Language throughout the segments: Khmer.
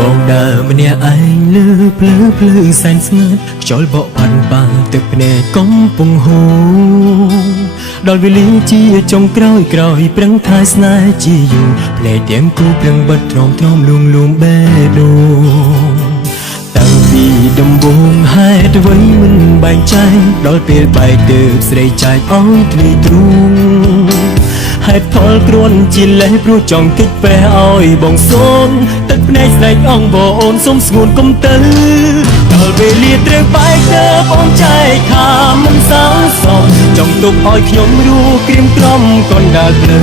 បងដើរម្នាក់ឯងលើភ្លឺសែនស្ងាត់ខ្យល់បក់ផាត់បាល់ទឹកភ្នែកកំពុងហូរដល់វេលាជាចុងក្រោយប្រឹងថែស្នេហ៍ជាយូរភ្នែកទាំងគូប្រឹងបិទទ្រាំលួងបេះដូងតាំងពីដំបូងហេតុអ្វីមិនបែងចែកដល់ពេលបែកទើបស្រីចែកអស់ទ្រីទ្រូងហេតុផលគ្រាន់ជាលេសព្រោះចង់គេចពេះឲ្យបងសូនទឹកភ្នែកស្នេហ៍អងបងសុំស្ងួនកុំទៅដល់ពេលលាត្រូវបែកទើបអូនចែកថាមិនសងសមចង់ទុកឲ្យខ្ញុំរស់ក្រៀមក្រំកូនដើរភ្លឺ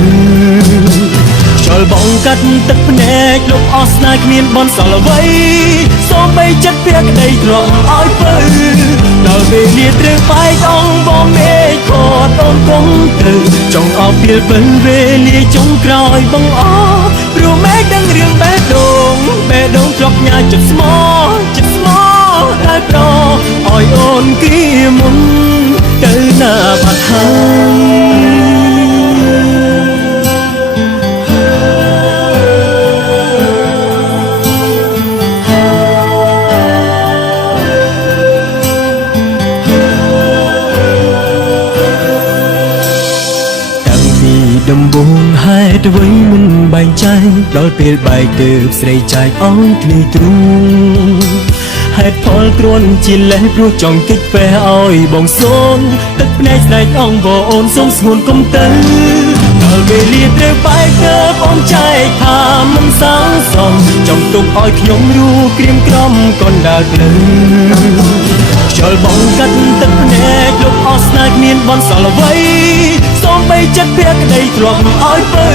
ខ្យល់បងកាត់ទឹកភ្នែកលុបអស់ស្នេហ៍គ្មានបនសល់អ្វីសូមបីចិត្តពាក្យក្តីទ្រាំឲ្យពើដល់ពេលលាត្រូវបែកអងបងមេឃខត់អូនគុំទៅចង់អបពីលពេលវេលាចុងក្រោយបងអព្រោះមេឃដឹងរឿងបេះដូងធ្លាប់ញ៉ាចិត្តស្មោតែប្រឲ្យអូនគីមុនទៅណាបាត់ហើយដំបូងហេតុអ្វីមិនបែងចែកដល់ពេលបែកទើបស្រីចែកឲ្យធ្លាយទ្រូងហេតុផលគ្រាន់ជាលេសព្រោះចង់គេចពេះឲ្យបងសូនទឹកភ្នែកស្នេហ៍អងបងសូមស្ងួនកុំទៅដល់ពេលលាត្រូវបែកទើបអូនចែកថាមិនសងសមចង់ទុកឲ្យខ្ញុំរស់ក្រៀមក្រំកូនដើរភ្លឺខ្យល់បងកាត់ទឹកភ្នែកលុបអស់ស្នេហ៍គ្មានបនសល់អ្វីសូមបីចិត្តពាក្យក្តីទ្រាំឲ្យពើ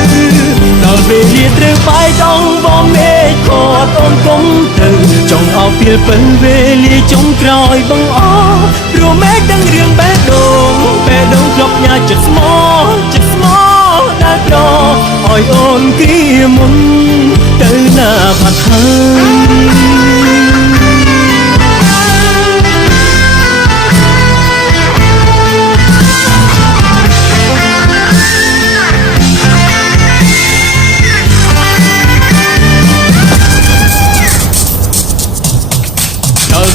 ដល់ពេលលាត្រូវបែកអងបងមេឃខត់អូនគុំទៅចង់អោបពីលពេលវេលាចុងក្រោយបងអព្រោះមេឃដឹងរឿងបេះដូងធ្លាប់ញ៉ាចិត្តស្មោដែលប្រឲ្យអូនគីមុនទៅណាបាត់ហើយ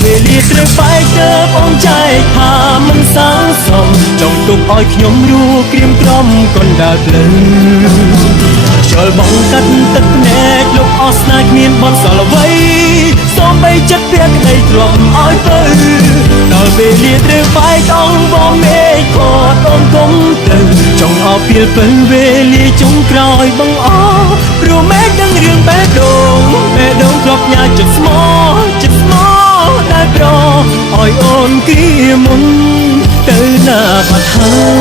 វេលាត្រូវបែកទើបអូនចែកថាមិនសងសមចង់ទុកឲ្យខ្ញុំរស់ក្រៀមក្រំកូនដើរភ្លឺខ្យល់បងកាត់ទឹកភ្នែកលុបអស់ស្នេហ៍គ្មានបនសល់អ្វីសូមបីចិត្តពាក្យក្តីទ្រាំឲ្យពើដល់ពេលលាត្រូវបែកអងបងមេឃខត់អូនគុំទៅចង់អបពីលពេលវេលាចុងក្រោយបងអព្រោះមេឃដឹងរឿងបេះដូងធ្លាប់ញ៉ាចិត្តស្មោតែប្រឲ្យអូនគីមុនទៅណាបាត់ហើយ